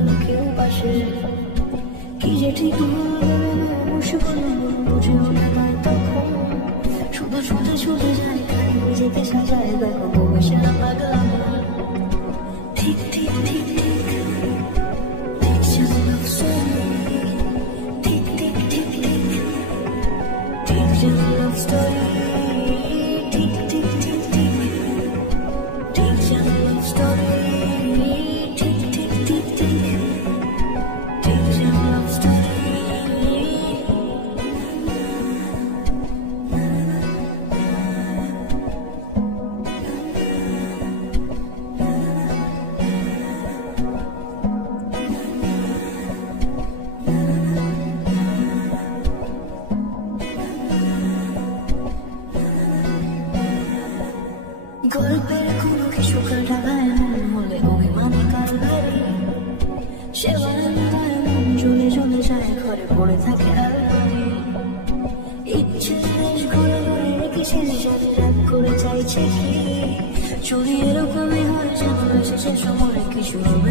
ভালো কেউ পাশে কি যে ঠিক হবে বুঝেও না পায় তখন শুধু ছুটে ছুটে যায় যেতে সাজায় দেখো বসে না পাগল আমার ঠিক ঠিক ঠিক ঠিক ঠিক love story ঠিক ঠিক ঠিক ঠিক ঠিক love story ঠিক ঠিক ঠিক ঠিক ঠিক love story ঠিক ঠিক ঠিক ঠিক ঠিক love story গল্পের কোনো কিছু কাটায় মন হলে অভিমানে কারবারে সেবায় মন চলে চলে যায় ঘরে পড়ে থাকে আলমারি ইচ্ছে ঘুরে ঘুরে রেখেছে সাথে রাগ করে চাইছে কি চুরি এরকমই হয় যেন শেষের সময় কিছু হবে